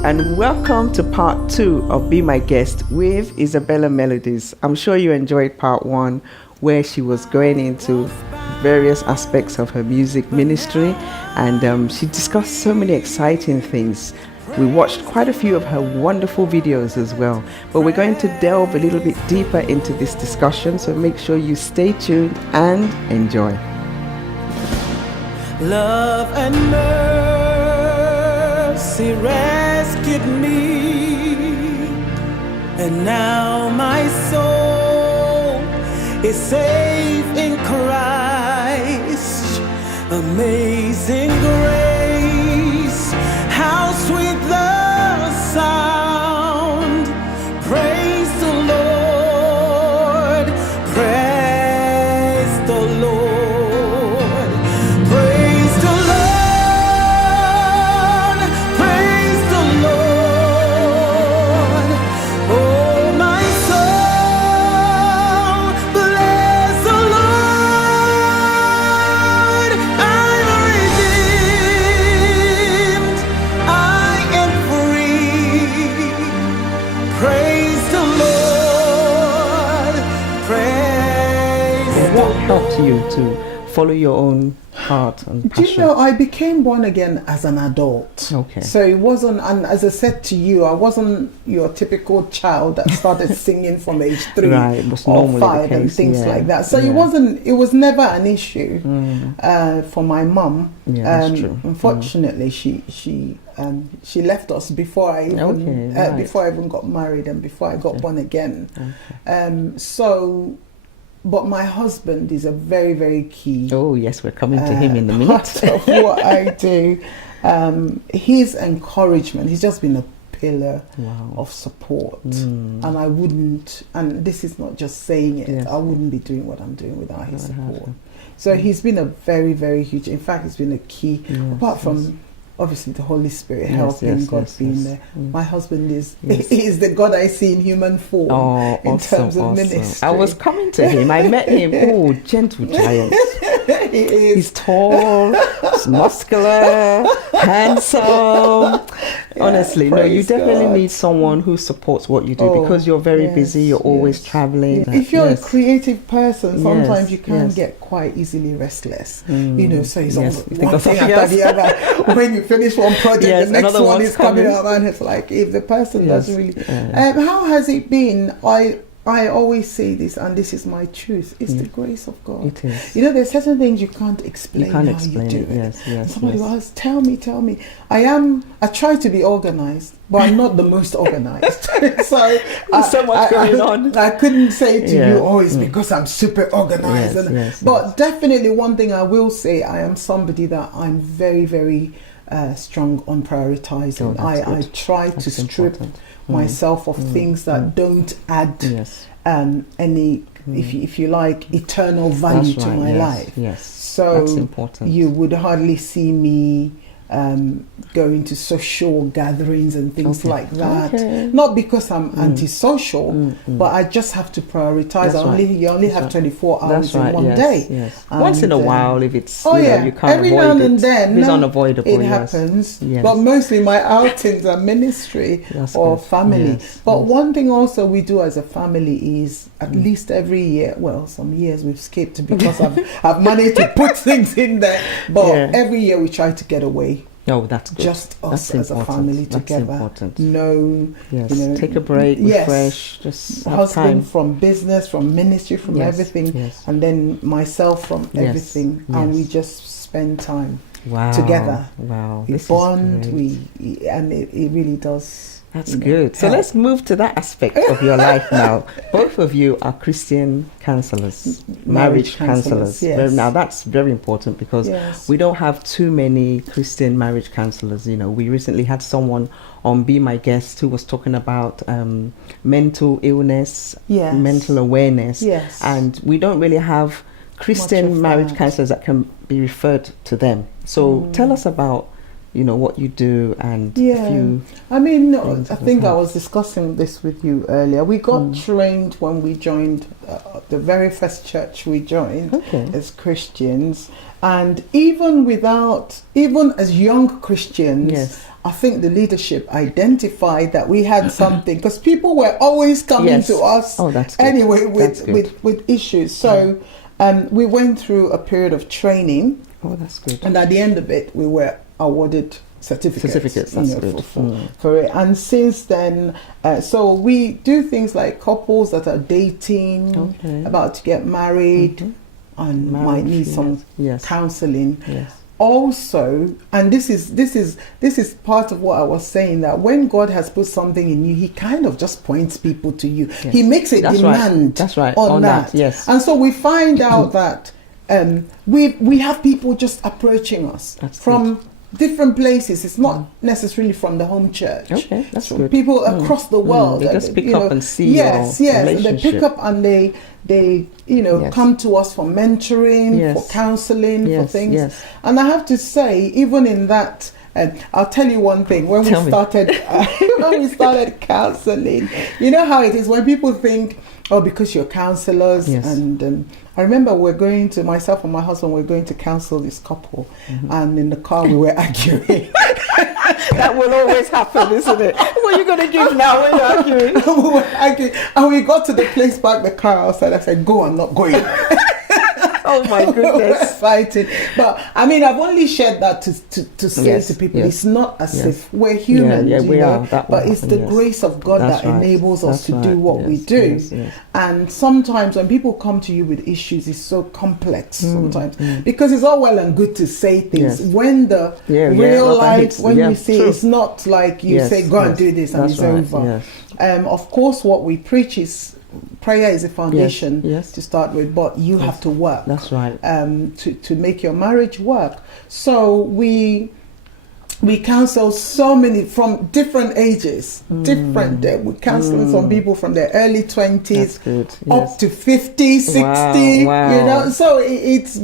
Hello and welcome to part 2 of Be My Guest with Isabella Melodies. I'm sure you enjoyed part 1 where she was going into various aspects of her music ministry and she discussed so many exciting things. We watched quite a few of her wonderful videos as well, but we're going to delve a little bit deeper into this discussion, so make sure you stay tuned and enjoy. Love and mercy rescued me, and now my soul is safe in Christ. Amazing grace, how sweet the sound. Praise the Lord, praise the Lord, praise the Lord, praise the Lord. Oh my soul, bless the Lord. I'm redeemed, I am free. Praise the Lord, praise the What Lord. helped you to follow your own heart and Do passion? you know, I became born again as an adult. Okay. So it wasn't, and as I said to you, I wasn't your typical child that started singing from age 3 Right, it was or normally the 5 and case, things yeah, like that. So yeah. it was never an issue for my mum. Yeah, that's true. Unfortunately, she left us before I even Okay, right. before I even got married and before I got Okay. born again. Okay. But my husband is a very, very key Oh yes, we're coming to him in a minute. part of what I do. His encouragement, he's just been a pillar Wow. of support. Mm. And I wouldn't, and this is not just saying it, Yes. I wouldn't be doing what I'm doing without his I have support. to. So he's been a very, very huge, in fact, he's been a key, Yes, apart from yes. obviously the Holy Spirit Yes, helping, yes, God yes, being yes, there. yes. My husband is Yes. is the God I see in human form Oh, in awesome, terms of awesome. ministry. I was coming to him. I met him. Oh, gentle giant. He is. He's tall, he's muscular, handsome. Honestly, no, you praise definitely God. need someone who supports what you do Oh, because you're very yes, busy. You're always yes. traveling. If you're Yes. a creative person, sometimes Yes, you can yes. get quite easily restless. Mm, You know, so it's yes, all you think one of thing something after else. the other. When you finish one project, Yes, the next another one one's is coming coming. up, and it's like if the person Yes, doesn't really. yeah. How has it been? I always say this, and this is my truth. It's the grace of God. It is. You know, there's certain things you can't explain. You can't how explain you do it. Yes, yes, And somebody yes. will ask, tell me. I try to be organized, but I'm not the most organized. So There's so much going on. I couldn't say to Yeah. you, oh, it's because I'm super organized. Yes, yes, but yes. definitely one thing I will say, I am somebody that I'm very, very strong on prioritizing. Oh, that's I good. try to That's strip important. myself of things that don't add Yes. any, if you like, eternal value That's to right, my yes, life. Yes. So that's important. you would hardly see me going to social gatherings and things Okay. like that. Okay. Not because I'm antisocial, but I just have to prioritize. That's right. You only have right. 24 hours That's right. in one yes, day. Yes. Once in a And, while, if it's Oh you know, yeah, you can't every avoid now it. and then It's unavoidable. it yes. happens. Yes. But mostly my outings are ministry That's or good. family. Yes, But yes. one thing also we do as a family is at least every year. Well, some years we've skipped because I've managed to put things in there. But Yeah. every year we try to get away. Oh, that's good. Just us That's as a important. family That's together. important. No, Yes. you know, Take a break, yes. refresh, just have Husband time. from business, from ministry, from Yes, everything, yes. and then myself from Yes, everything, and we yes. just spend time Wow. together. Wow. We This is bond, great. and it really does. That's you know, good. So help. let's move to that aspect of your life now. Both of you are Christian counselors, marriage counselors. yes. Now that's very important because Yes. we don't have too many Christian marriage counselors. You know, we recently had someone on Be My Guest who was talking about mental illness, Yes. mental awareness, Yes. and we don't really have Much Christian of marriage that. counselors that can be referred to them. So tell us about what you do and a Yeah, few. I mean, things I of think that. I was discussing this with you earlier. We got trained when we joined the very first church we joined Okay. as Christians, and even as young Christians, Yes. I think the leadership identified that we had something, because people were always coming Yes. to us Oh, that's good. anyway That's good. with issues. So we went through a period of training, Oh, that's good. and at the end of it, we were awarded certificates, That's you know, good. for it. And since then, so we do things like couples that are dating, Okay. about to get married, and might Marriage, need some yes. counseling. Yes. Also, and this is part of what I was saying, that when God has put something in you, He kind of just points people to you. Yes. He makes a That's right. demand That's right. on that. that. Yes. And so we find out that we have people just approaching us That's from different places. It's not necessarily from the home church. Okay, that's So good. people across the world. They just pick you up know, and see yes, your yes. They relationship. pick up and they Yes. come to us for mentoring, Yes. for counseling, for Yes, things. yes. And I have to say, even in that, I'll tell you one thing. When Tell me. we started counseling, you know how it is when people think, oh, because you're counselors. Yes. And I remember myself and my husband were going to counsel this couple, and in the car we were arguing. That will always happen, isn't it? What are you going to give now when you're arguing? We were arguing, and we got to the place, parked the car outside. I said, "Go, I'm not going." Oh my We're goodness. fighting. But I mean, I've only shared that to say Yes, to people, yes, it's not as yes. if we're humans, Yeah, you we know, are. That but will it's happen, the yes. grace of God That's that right. enables us That's to do right. what we Yes, do. yes, yes. And sometimes when people come to you with issues, it's so complex sometimes, mm. because it's all well and good to say things. Yes. When the real well, that life, hits- when yeah, you see, true. it's not like you Yes, say, go and yes. do this and That's it's right, over. yes. Of course, what we preach is prayer is a foundation yes. to start with, but you have to work. That's right. To make your marriage work. So we counsel so many from different ages, we're counseling some people from their early 20s That's good. up Yes. to 50, 60, Wow. you know. So it's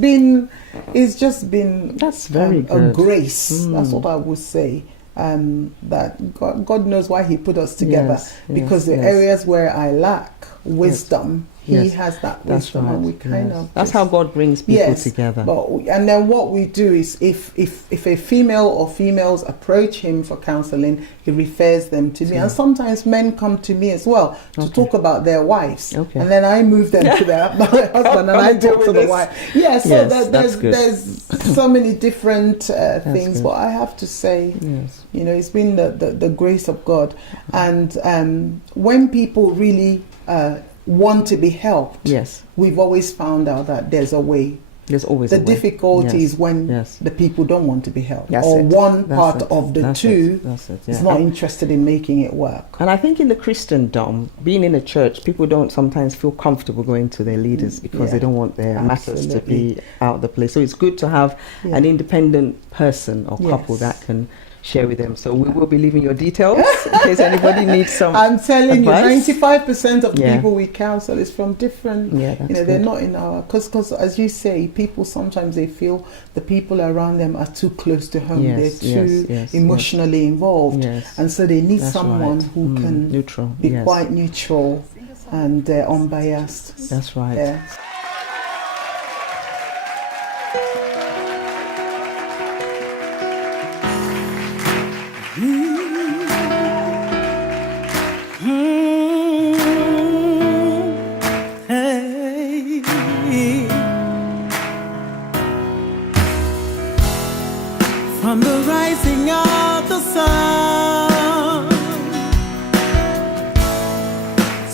just been That's very a good. grace. That's what I would say. That God knows why He put us together, Yes, because yes, the yes. areas where I lack wisdom, He Yes. has that That's wisdom, right. and we kind Yes. of That's just- how God brings people together. But and then what we do is, if a female or females approach him for counseling, he refers them to me. And sometimes men come to me as well to talk about their wives. Okay. And then I move them to their my husband, and I Come talk to with the this. wife. Yeah, so Yes, that's good. there's so many different things. good. But I have to say, Yes. you know, it's been the grace of God. And when people really want to be helped, Yes. we've always found out that there's a way. There's always The a way. difficulty Yes. is when Yes. the people don't want to be helped, That's or it. one That's part it. of the That's two it. That's it. is Yeah. not And- interested in making it work. And I think in the Christendom, being in a church, people don't sometimes feel comfortable going to their leaders because they Yeah. don't want their matters to be out of the place. So it's good to have Yeah. an independent person or couple Yes. that can share with them. So we will be leaving your details in case anybody needs some. I'm telling advice. you, 95% of the Yeah. people we counsel is from different. Yeah, that's you know, they're good. not in our because as you say, people sometimes they feel the people around them are too close to home. Yes, They're too yes, emotionally involved, Yes. and so they need That's someone right. who can neutral. be Yes. quite neutral and unbiased. That's right. Yeah. From the rising of the sun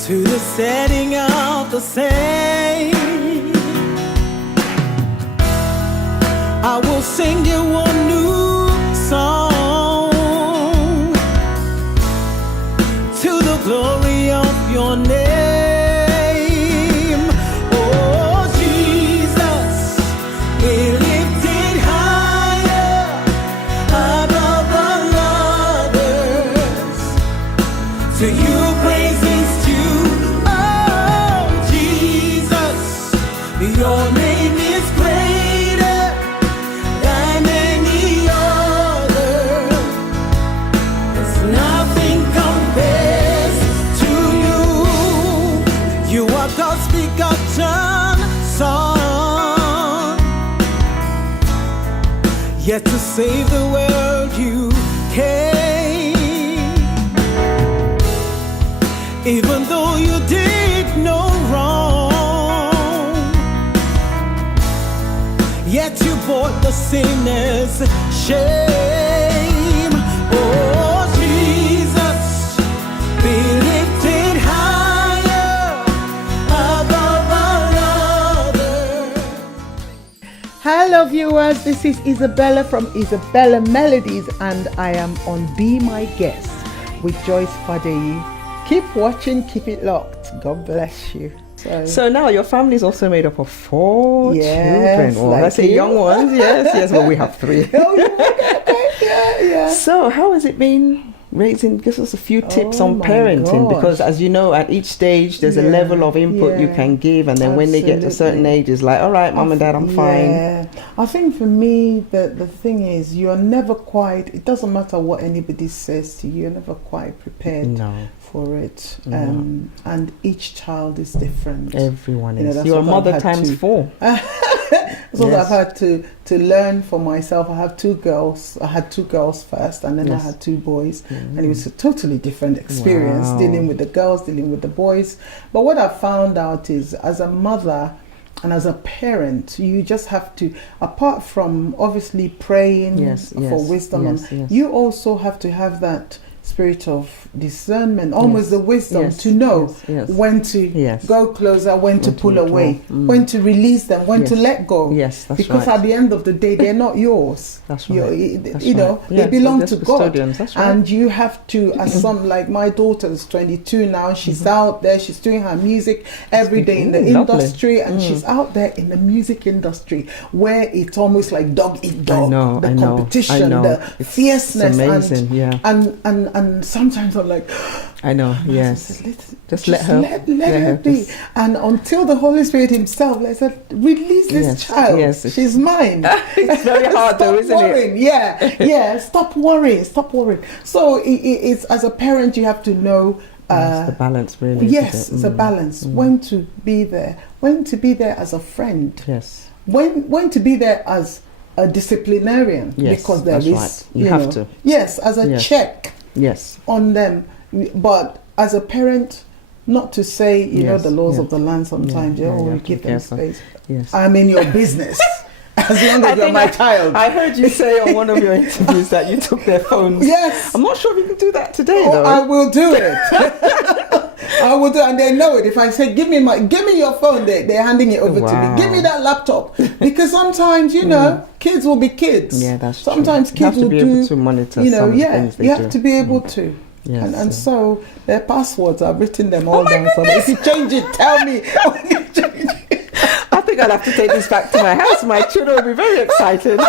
to the setting of the same, I will sing you a new song to the glory of your name. Oh, Jesus, be lifted higher above all others. To you praises due. Oh, Jesus, your name is greater than any other. yet to save the world you came. Even though you did no wrong, yet you bore the sinner's shame. Oh Jesus, be lifted higher above all others. Hello viewers, this is Isabella from Isabella Melodies, and I am on Be My Guest with Joyce Fadeyi. Keep watching, keep it locked. God bless you. So now your family is also made up of 4 Yes, children. Or like let's say you. young ones. Yes, but we have 3. Yeah. So how has it been raising? Give us a few tips Oh on my parenting, gosh. because as you know, at each stage there's a Yeah, level of input you yeah, can give, and then when they get to a certain absolutely. age, it's like, all right, mom and dad, I'm fine. Yeah, I think for me, the thing is, you're never quite, it doesn't matter what anybody says to you, you're never quite prepared No, for it. No. And each child is different. everyone You know, is. that's You're a what I've mother had times to- 4. So Yes. I've had to learn for myself. I have 2 girls. I had 2 girls first, and then Yes. I had 2 boys, and it was a totally different experience Wow. dealing with the girls, dealing with the boys. But what I found out is, as a mother and as a parent, you just have to, apart from obviously praying Yes, for yes, wisdom, yes, and yes. you also have to have that spirit of discernment, almost Yes, the wisdom yes, to know yes, yes. when to Yes. go closer, when to When to pull withdraw. away, Mm. when to release them, when to Yes. let go. Yes, that's Because right. at the end of the day, they're not yours. That's You- right. That's you know, right. they Yeah, belong they're to just God. custodians, that's right. And you have to, as some, like my daughter's 22 now, she's out there, she's doing her music every day in the Ooh, lovely. industry, and she's out there in the music industry where it's almost like dog eat dog. know, the I know, competition, I know. the It's fierceness, amazing, and, yeah. and sometimes I'm like, I know, I yes. said, Just let her- let let her her be. just- And until the Holy Spirit Himself, like I said, release this Yes, child. yes, it's- She's mine. It's very hard though, Stop isn't it? worrying. Yeah. Stop worrying. So it's, as a parent, you have to know. Yes, the balance really. Yes, isn't it? it's a balance. When to be there. When to be there as a friend. Yes. When to be there as a disciplinarian. Yes, because there that's is. right. You have to. Yes, as a Yes. check Yes. on them. But as a parent, not to say, you know, Yes, the laws yeah. of the land sometimes, Yeah, you you have to give be them careful. space. Yes. I'm in your business. As long I as you're think my child. I heard you say on one of your interviews that you took their phones. Yes. I'm not sure if you can do that today Oh, though. I will do it. I will do it, and they know it. If I say, give me your phone, they're handing it over to Wow. me. Give me that laptop. Because sometimes, you know, kids will be kids. Yeah, that's sometimes true. You have kids to will be do, able to monitor you know, some of the yeah, things they you have do. to be able to. Yes, And yeah. so their passwords, I've written them all my down. So if you change it, tell me. I think I'll have to take this back to my house. My children will be very excited.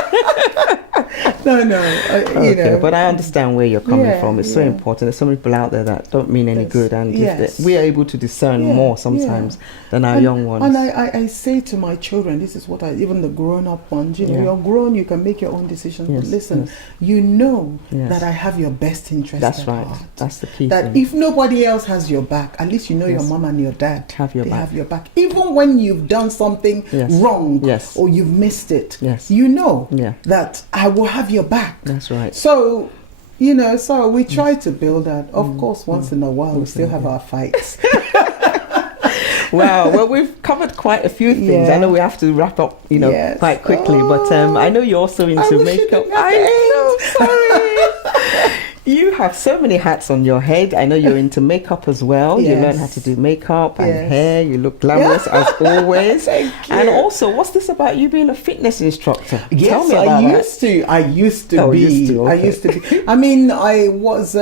No, you Okay, know. but I understand where you're coming Yeah, from. It's so yeah. important. There's so many people out there that don't mean any Yes, good, and if yes. we are able to discern Yeah, more sometimes than our And- young ones. And I say to my children, this is what even the grown-up ones, you know, Yeah. you're grown, you can make your own decisions. Yes, But listen, yes. you know Yes. that I have your best interest That's at right. heart. That's the key That thing. if nobody else has your back, at least you know your Yes. mom and your dad Have your they back. have your back. Even when you've done something Yes. wrong Yes. or you've missed it, Yes. you know Yeah. that I will have your back. That's right. So, you know, so we try to build that. Of course, once in a while, we still have our fights. Wow. Well, we've covered quite a few things. Yeah. I know we have to wrap up, you know, Yes. quite quickly. But I know you're also into wish you makeup. didn't have I know. Sorry. You have so many hats on your head. I know you're into makeup as well. You Yes. learn how to do makeup and Yes. hair. You look glamorous as always. Thank you. And also, what's this about you being a fitness instructor? Tell Yes, me about that. I used to Oh, be. used to, I okay. used to be. I mean, I was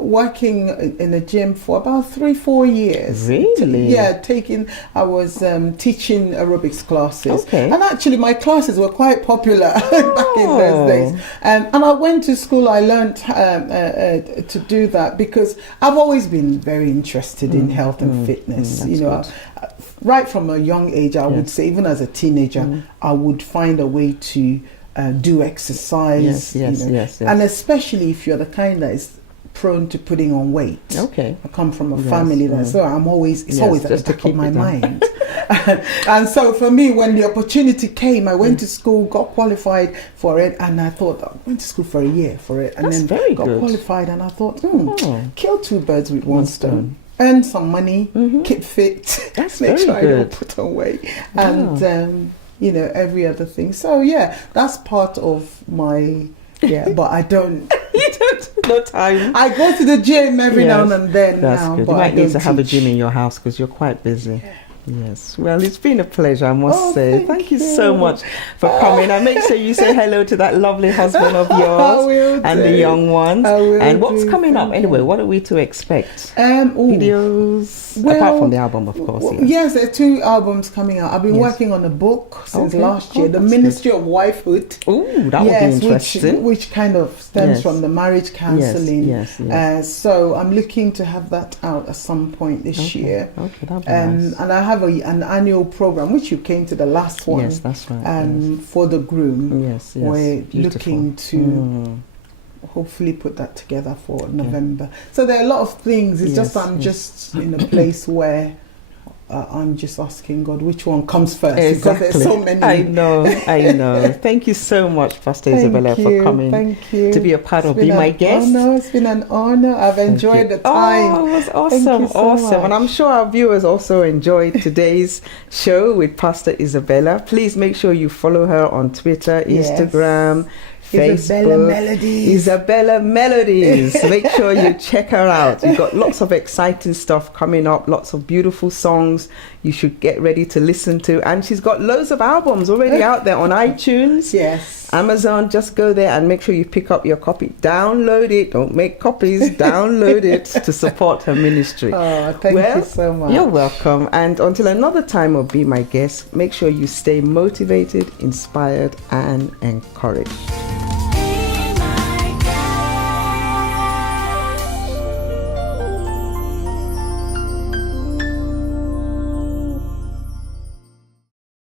working in a gym for about 3-4 years. Really? I was teaching aerobics classes. Okay. And actually, my classes were quite popular back in Oh. those days. And I went to school. I learned to do that because I've always been very interested in health and fitness. that's You know, good. right from a young age, I would Yes. say, even as a teenager, I would find a way to do exercise. Yes, you know, yes. and especially if you're the kind that is prone to putting on weight. Okay. I come from a Yes, family that, so I'm always, it's Yes, always at the just to back of keep my it down. mind. And so for me, when the opportunity came, I went to school, got qualified for it, and I thought, I went to school for a year for it, and That's then very got good. qualified, and I thought, Oh. kill two birds with one stone. Earn some money, keep fit, That's make very sure I good. don't put on weight, and you know, every other thing. So yeah, that's part of my but I don't. You don't no time. I go to the gym every now and then. That's now, good. but You I might need don't to have a teach. gym in your house because you're quite busy. Yes. Well, it's been a pleasure, I must say. Thank you so much for coming. And make sure you say hello to that lovely husband of I yours will and do. the young ones. I will And what's do. coming up Thank anyway? you. What are we to expect? Ooh. Videos? Well, apart from the album, of course. Well, Yeah. yes, there are 2 albums coming out. I've been Yes. working on a book since Okay. last year, The that's Ministry of Wifehood. Ooh, that would be interesting. Which kind of stems Yes. from the marriage counselling. yes. So I'm looking to have that out at some point this year. Okay, that'd be nice. And I have an annual program, which you came to the last one. Yes, that's right. For the groom. Yes, We're beautiful. looking to hopefully put that together for November. So there are a lot of things. It's just I'm just in a place where I'm just asking God which one comes first. Exactly. Because there's so many. I know. Thank you so much, Pastor Isabella, for coming Thank you. to be a part of It's Be been My an Guest. honor. It's been an honor. I've enjoyed the time. Oh, it was Thank awesome, you so awesome. much. And I'm sure our viewers also enjoyed today's show with Pastor Isabella. Please make sure you follow her on Twitter, Yes. Instagram, Isabella Facebook. Melodies. Isabella Melodies. Make sure you check her out. You've got lots of exciting stuff coming up, lots of beautiful songs you should get ready to listen to. And she's got loads of albums already out there on iTunes. Yes. Amazon. Just go there and make sure you pick up your copy. Download it. Don't make copies. Download it to support her ministry. Oh, thank you so much. You're welcome. And until another time of Be My Guest, make sure you stay motivated, inspired, and encouraged.